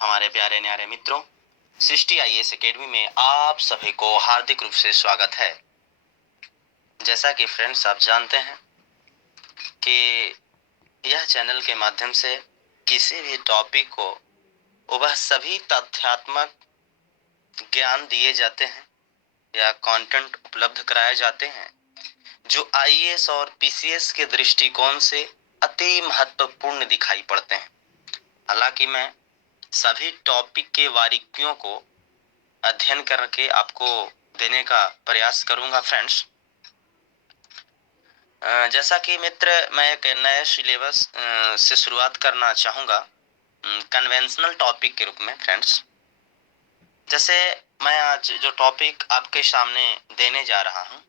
हमारे प्यारे न्यारे मित्रों, सृष्टि आईएएस एकेडमी में आप सभी को हार्दिक रूप से स्वागत है। जैसा कि फ्रेंड्स आप जानते हैं कि यह चैनल के माध्यम से किसी भी टॉपिक को वह सभी तथ्यात्मक ज्ञान दिए जाते हैं या कंटेंट उपलब्ध कराए जाते हैं जो आईएएस और पीसीएस के दृष्टिकोण से अति महत्वपूर्ण दिखाई पड़ते हैं। हालांकि मैं सभी टॉपिक के बारीकियों को अध्ययन करके आपको देने का प्रयास करूंगा फ्रेंड्स। जैसा कि मित्र मैं एक नए सिलेबस से शुरुआत करना चाहूँगा कन्वेंशनल टॉपिक के रूप में फ्रेंड्स। जैसे मैं आज जो टॉपिक आपके सामने देने जा रहा हूँ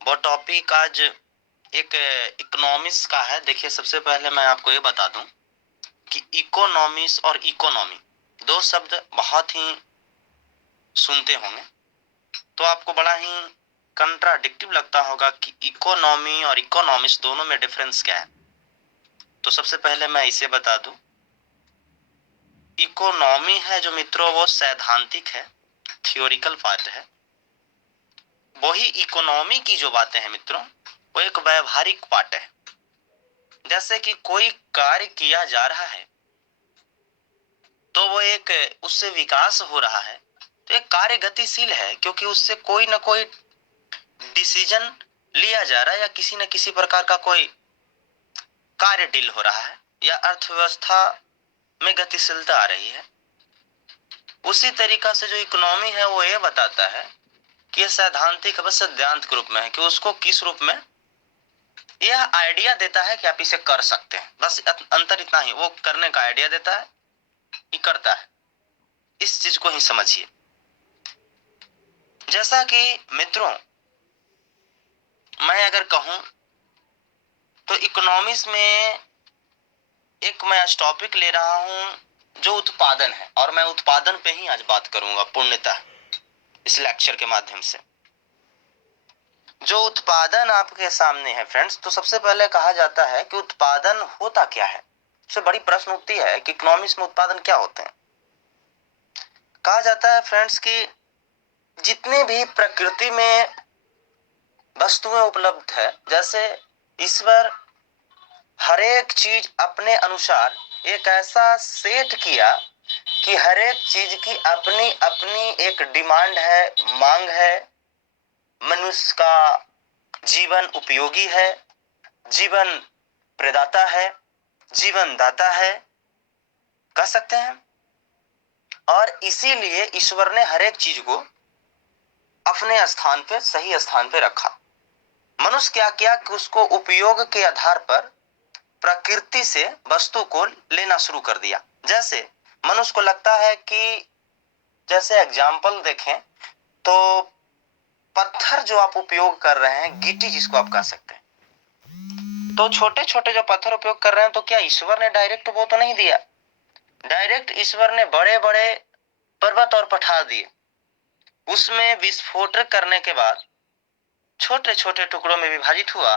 वो टॉपिक आज एक इकोनॉमिक्स का है। देखिए, सबसे पहले मैं आपको ये बता दूं कि इकोनॉमिक्स और इकोनॉमी दो शब्द बहुत ही सुनते होंगे तो आपको बड़ा ही कंट्राडिक्टिव लगता होगा कि इकोनॉमी और इकोनॉमिक्स दोनों में डिफरेंस क्या है। तो सबसे पहले मैं इसे बता दूं, इकोनॉमी है जो मित्रों वो सैद्धांतिक है, थियोरिकल पार्ट है। वही इकोनॉमी की जो बातें हैं मित्रों वो एक व्यवहारिक पार्ट है। जैसे कि कोई कार्य किया जा रहा है तो वो एक उससे विकास हो रहा है, तो एक कार्य गतिशील है क्योंकि उससे कोई ना कोई डिसीजन लिया जा रहा है या किसी न किसी प्रकार का कोई कार्य डील हो रहा है या अर्थव्यवस्था में गतिशीलता आ रही है। उसी तरीका से जो इकोनॉमी है वो ये बताता है कि यह सैद्धांतिक बस सिद्धांत के रूप में है कि उसको किस रूप में यह आइडिया देता है कि आप इसे कर सकते हैं। बस अंतर इतना ही, वो करने का आइडिया देता है, ये करता है। इस चीज को ही समझिए। जैसा कि मित्रों मैं अगर कहूं तो इकोनॉमिक्स में एक मैं आज टॉपिक ले रहा हूं जो उत्पादन है, और मैं उत्पादन पे ही आज बात करूंगा पूर्णतः इस लेक्चर के माध्यम से। जो उत्पादन आपके सामने है फ्रेंड्स, तो सबसे पहले कहा जाता है कि उत्पादन होता क्या है। सबसे बड़ी प्रश्न उठती है कि इकोनॉमिक्स में उत्पादन क्या होते हैं। कहा जाता है फ्रेंड्स कि जितने भी प्रकृति में वस्तुएं उपलब्ध है, जैसे ईश्वर हर एक चीज अपने अनुसार एक ऐसा सेट किया कि हर एक चीज की अपनी अपनी एक डिमांड है, मांग है। मनुष्य का जीवन उपयोगी है, जीवन प्रदाता है, जीवन दाता है, कह सकते हैं। और इसीलिए ईश्वर ने हर एक चीज को अपने स्थान पे, सही स्थान पे रखा। मनुष्य क्या किया कि उसको उपयोग के आधार पर प्रकृति से वस्तु को लेना शुरू कर दिया। जैसे मनुष्य को लगता है कि, जैसे एग्जाम्पल देखें तो पत्थर जो आप उपयोग कर रहे हैं, गिट्टी जिसको आप कह सकते हैं, तो छोटे छोटे जो पत्थर उपयोग कर रहे हैं, तो क्या ईश्वर ने डायरेक्ट वो तो नहीं दिया। डायरेक्ट ईश्वर ने बड़े बड़े पर्वत और पठार दिए, उसमें विस्फोट करने के बाद छोटे छोटे टुकड़ों में विभाजित हुआ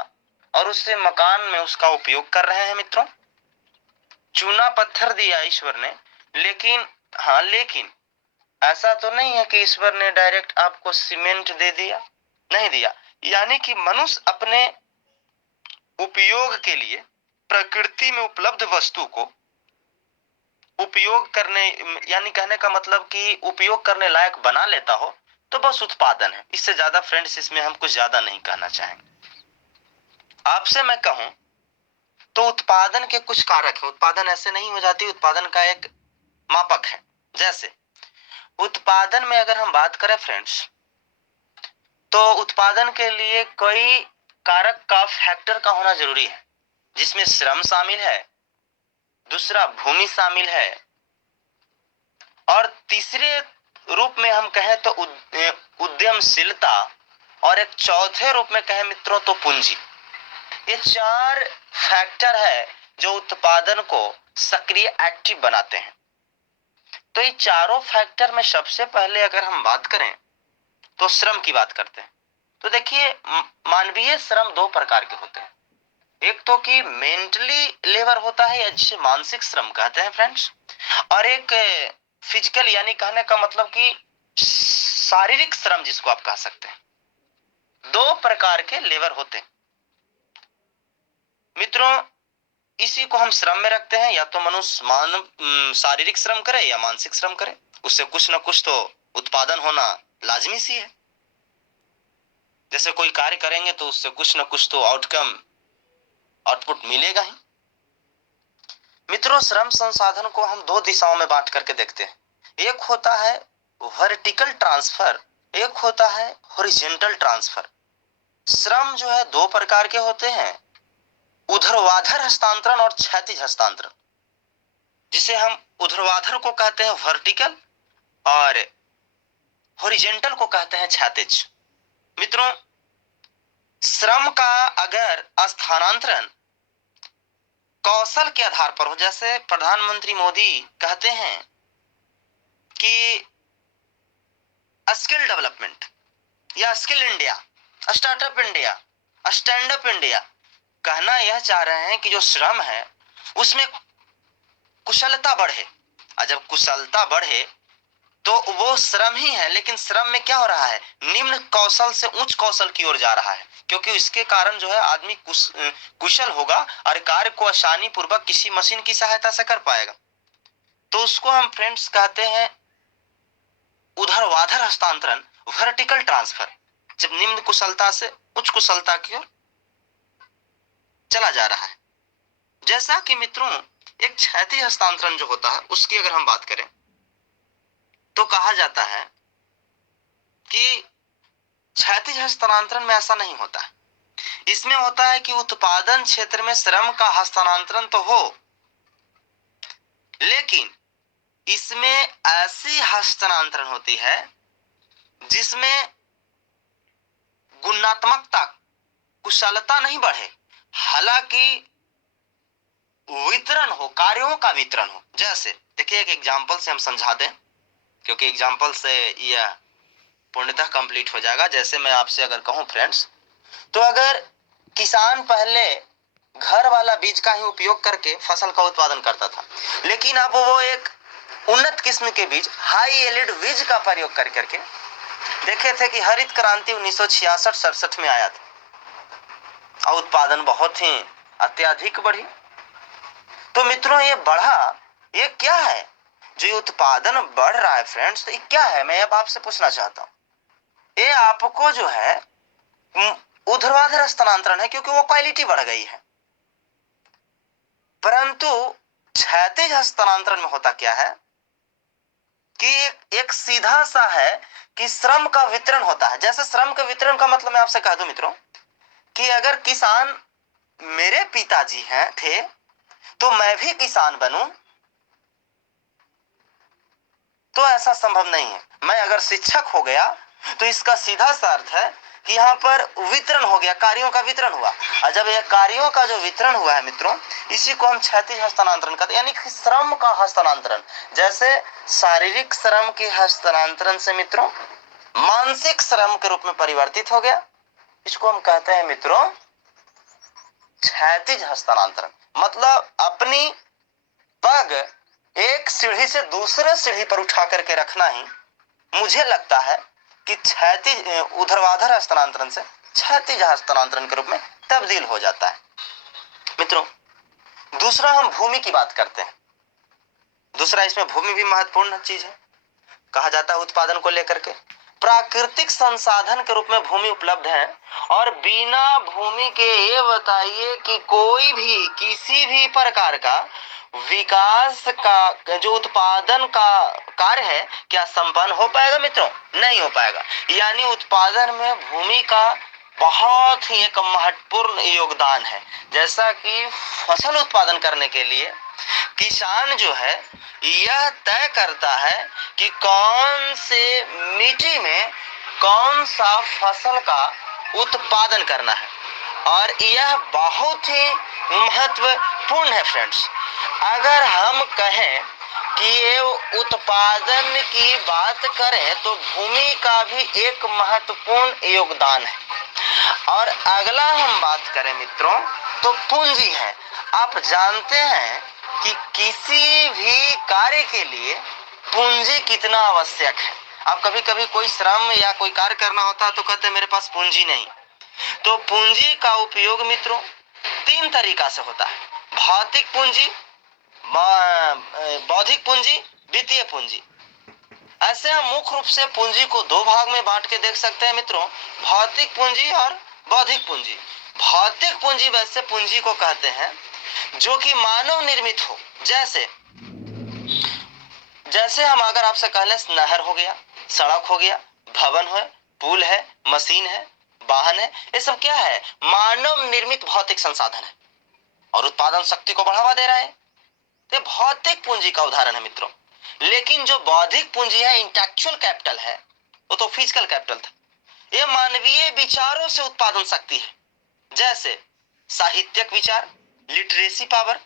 और उससे मकान में उसका उपयोग कर रहे हैं मित्रों। चूना पत्थर दिया ईश्वर ने, लेकिन ऐसा तो नहीं है कि ईश्वर ने डायरेक्ट आपको सीमेंट दे दिया, नहीं दिया। यानी कि मनुष्य अपने उपयोग के लिए प्रकृति में उपलब्ध वस्तु को उपयोग करने, यानी कहने का मतलब कि उपयोग करने लायक बना लेता हो, तो बस उत्पादन है। इससे ज्यादा फ्रेंड्स इसमें हम कुछ ज्यादा नहीं कहना चाहेंगे। आपसे मैं कहूं तो उत्पादन के कुछ कारक है। उत्पादन ऐसे नहीं हो जाती, उत्पादन का एक मापक है। जैसे उत्पादन में अगर हम बात करें फ्रेंड्स, तो उत्पादन के लिए कई कारक का फैक्टर का होना जरूरी है, जिसमें श्रम शामिल है, दूसरा भूमि शामिल है, और तीसरे रूप में हम कहें तो उद्यमशीलता, और एक चौथे रूप में कहें मित्रों तो पूंजी। ये चार फैक्टर है जो उत्पादन को सक्रिय, एक्टिव बनाते हैं। तो ये चारों फैक्टर में सबसे पहले अगर हम बात करें तो श्रम की बात करते हैं। तो देखिए, मानवीय श्रम दो प्रकार के होते हैं। एक तो कि मेंटली लेबर होता है या जिसे मानसिक श्रम कहते हैं फ्रेंड्स, और एक फिजिकल, यानी कहने का मतलब कि शारीरिक श्रम जिसको आप कह सकते हैं। दो प्रकार के लेबर होते हैं मित्रों। इसी को हम श्रम में रखते हैं, या तो मनुष्य शारीरिक श्रम करे या मानसिक श्रम करे, उससे कुछ ना कुछ तो उत्पादन होना लाजमी सी है। जैसे कोई कार्य करेंगे तो उससे कुछ ना कुछ तो आउटपुट मिलेगा ही। मित्रों, श्रम संसाधन को हम दो दिशाओं में बांट करके देखते हैं। एक होता है वर्टिकल ट्रांसफर, एक होता है हॉरिजॉन्टल ट्रांसफर। श्रम जो है दो प्रकार के होते हैं, ऊर्ध्वाधर हस्तांतरण और क्षैतिज हस्तांतरण, जिसे हम ऊर्ध्वाधर को कहते हैं वर्टिकल और हॉरिजॉन्टल को कहते हैं क्षैतिज। मित्रों, श्रम का अगर स्थानांतरण कौशल के आधार पर हो, जैसे प्रधानमंत्री मोदी कहते हैं कि स्किल डेवलपमेंट या skill India, startup India, stand up India, कहना यह चाह रहे हैं कि जो श्रम है उसमें कुशलता बढ़े, और जब कुशलता बढ़े तो वो श्रम ही है, लेकिन श्रम में क्या हो रहा है, निम्न कौशल से उच्च कौशल की ओर जा रहा है, क्योंकि इसके कारण जो है आदमी कुशल होगा और कार्य को आसानी पूर्वक किसी मशीन की सहायता से कर पाएगा। तो उसको हम फ्रेंड्स कहते हैं ऊर्ध्वाधर हस्तांतरण, वर्टिकल ट्रांसफर, जब निम्न कुशलता से उच्च कुशलता की ओर चला जा रहा है। जैसा कि मित्रों एक क्षैतिज हस्तांतरण जो होता है उसकी अगर हम बात करें तो कहा जाता है कि क्षैतिज हस्तांतरण में ऐसा नहीं होता है। इसमें होता है कि उत्पादन क्षेत्र में श्रम का हस्तांतरण तो हो, लेकिन इसमें ऐसी हस्तांतरण होती है जिसमें गुणात्मकता, कुशलता नहीं बढ़े, हालांकि वितरण हो, कार्यों का वितरण हो। जैसे देखिए एक एग्जांपल से हम समझा दें, क्योंकि एग्जांपल से यह पूर्णतः कंप्लीट हो जाएगा। जैसे मैं आपसे अगर कहूं फ्रेंड्स, तो अगर किसान पहले घर वाला बीज का ही उपयोग करके फसल का उत्पादन करता था, लेकिन अब वो एक उन्नत किस्म के बीज, हाई यील्ड बीज का प्रयोग कर करके देखे थे कि हरित क्रांति 1966-67 में आया था और उत्पादन बहुत ही अत्यधिक बढ़ी। तो मित्रों ये बढ़ा, ये क्या है जो उत्पादन बढ़ रहा है फ्रेंड्स, तो ये क्या है, मैं अब आपसे पूछना चाहता हूं। ये आपको जो है ऊर्ध्वाधर हस्तांतरण है, क्योंकि वो क्वालिटी बढ़ गई है। परंतु क्षैतिज हस्तांतरण में होता क्या है कि एक सीधा सा है कि श्रम का वितरण होता है। जैसे श्रम के वितरण का मतलब मैं आपसे कह दूं मित्रों कि अगर किसान मेरे पिताजी हैं थे तो मैं भी किसान बनूं, तो ऐसा संभव नहीं है। मैं अगर शिक्षक हो गया तो इसका सीधा सा अर्थ है कि यहाँ पर वितरण हो गया, कार्यों का वितरण हुआ, और जब यह कार्यों का जो वितरण हुआ है मित्रों, इसी को हम क्षैतिज हस्तांतरण कहते हैं, यानी कि श्रम का हस्तांतरण। जैसे शारीरिक श्रम के हस्तांतरण से मित्रों मानसिक श्रम के रूप में परिवर्तित हो गया, इसको हम कहते हैं मित्रों क्षैतिज हस्तांतरण। मतलब अपनी पग एक सीढ़ी से दूसरे सीढ़ी पर उठा करके रखना ही मुझे लगता है कि क्षैतिज ऊर्ध्वाधर हस्तांतरण से क्षैतिज हस्तांतरण के रूप में तब्दील हो जाता है। मित्रों दूसरा हम भूमि की बात करते हैं। दूसरा इसमें भूमि भी महत्वपूर्ण चीज है। कहा जाता है उत्पादन को लेकर के प्राकृतिक संसाधन के रूप में भूमि उपलब्ध है, और बिना भूमि के ये बताइए कि कोई भी किसी भी प्रकार का विकास का जो उत्पादन का कार्य है क्या संपन्न हो पाएगा मित्रों? नहीं हो पाएगा। यानी उत्पादन में भूमि का बहुत ही एक महत्वपूर्ण योगदान है। जैसा कि फसल उत्पादन करने के लिए किसान जो है यह तय करता है कि कौन से मिट्टी में कौन सा फसल का उत्पादन करना है, और यह बहुत ही महत्वपूर्ण है फ्रेंड्स। अगर हम कहें कि ये उत्पादन की बात करें तो भूमि का भी एक महत्वपूर्ण योगदान है। और अगला हम बात करें मित्रों तो पूंजी है। आप जानते हैं कि किसी भी कार्य के लिए पूंजी कितना आवश्यक है। अब कभी कभी कोई श्रम या कोई कार्य करना होता है तो कहते हैं मेरे पास पूंजी नहीं। तो पूंजी का उपयोग मित्रों 3 तरीका से होता है: भौतिक पूंजी, बौद्धिक पूंजी, वित्तीय पूंजी। ऐसे हम मुख्य रूप से पूंजी को 2 भाग में बांट के देख सकते हैं मित्रों, भौतिक पूंजी और बौद्धिक पूंजी। भौतिक पूंजी वैसे पूंजी को कहते हैं जो कि मानव निर्मित हो। जैसे हम अगर आपसे कह लें नहर हो गया, सड़क हो गया, भवन है, पुल है, मशीन है, वाहन है, ये सब क्या है? मानव निर्मित भौतिक संसाधन है और उत्पादन शक्ति को बढ़ावा दे रहा है। ये भौतिक पूंजी का उदाहरण है मित्रों। लेकिन जो बौद्धिक पूंजी है, इंटेलेक्चुअल कैपिटल है, वो तो फिजिकल कैपिटल था। ये मानवीय विचारों से उत्पादन शक्ति है, जैसे साहित्यिक विचार, लिटरेसी पावर।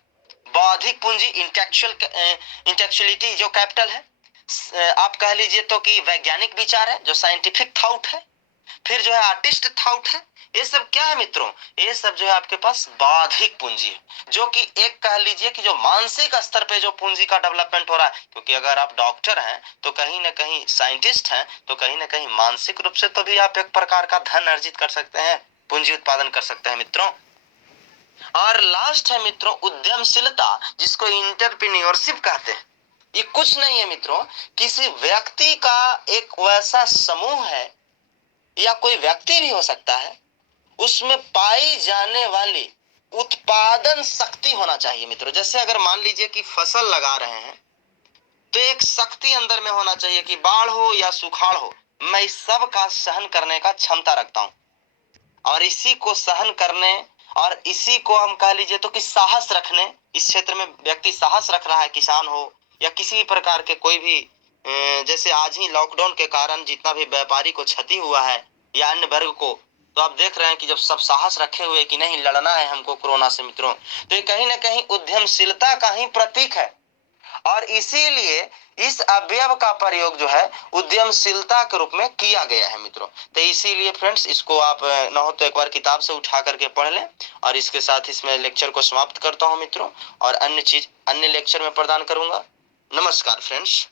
बौद्धिक पूंजी इंटेलेक्चुअलिटी जो कैपिटल है, आप कह लीजिए तो कि वैज्ञानिक विचार है, जो साइंटिफिक थॉट है। फिर जो है आर्टिस्ट थॉट है। ये सब क्या है मित्रों? ये सब जो है आपके पास बौद्धिक पूंजी है, जो कि एक कह लीजिए कि जो मानसिक स्तर पे जो पूंजी का डेवलपमेंट हो रहा है। क्योंकि अगर आप डॉक्टर हैं तो कहीं ना कहीं, साइंटिस्ट हैं तो कहीं ना कहीं मानसिक रूप से तो भी आप एक प्रकार का धन अर्जित कर सकते हैं, पूंजी उत्पादन कर सकते हैं मित्रों। और लास्ट है मित्रों उद्यमशीलता, जिसको एंटरप्रेन्योरशिप कहते हैं। ये कुछ नहीं है मित्रों, किसी व्यक्ति का एक वैसा समूह है या कोई व्यक्ति भी हो सकता है, उसमें पाई जाने वाली उत्पादन शक्ति होना चाहिए मित्रों। जैसे अगर मान लीजिए कि फसल लगा रहे हैं तो एक शक्ति अंदर में होना चाहिए कि बाढ़ हो या सुखाड़ हो, मैं इस सब का सहन करने का क्षमता रखता हूं। और इसी को सहन करने और इसी को हम कह लीजिए तो कि साहस रखने, इस क्षेत्र में व्यक्ति साहस रख रहा है, किसान हो या किसी भी प्रकार के कोई भी, जैसे आज ही लॉकडाउन के कारण जितना भी व्यापारी को क्षति हुआ है या अन्य वर्ग को, तो आप देख रहे हैं कि जब सब साहस रखे हुए कि नहीं लड़ना है हमको कोरोना से मित्रों, तो ये कहीं ना कहीं उद्यमशीलता का ही प्रतीक है। और इसीलिए इस अवयव का प्रयोग जो है उद्यमशीलता के रूप में किया गया है मित्रों। तो इसीलिए फ्रेंड्स, इसको आप न हो तो एक बार किताब से उठा करके पढ़ लें। और इसके साथ इसमें लेक्चर को समाप्त करता हूं मित्रों, और अन्य लेक्चर में प्रदान करूंगा। नमस्कार फ्रेंड्स।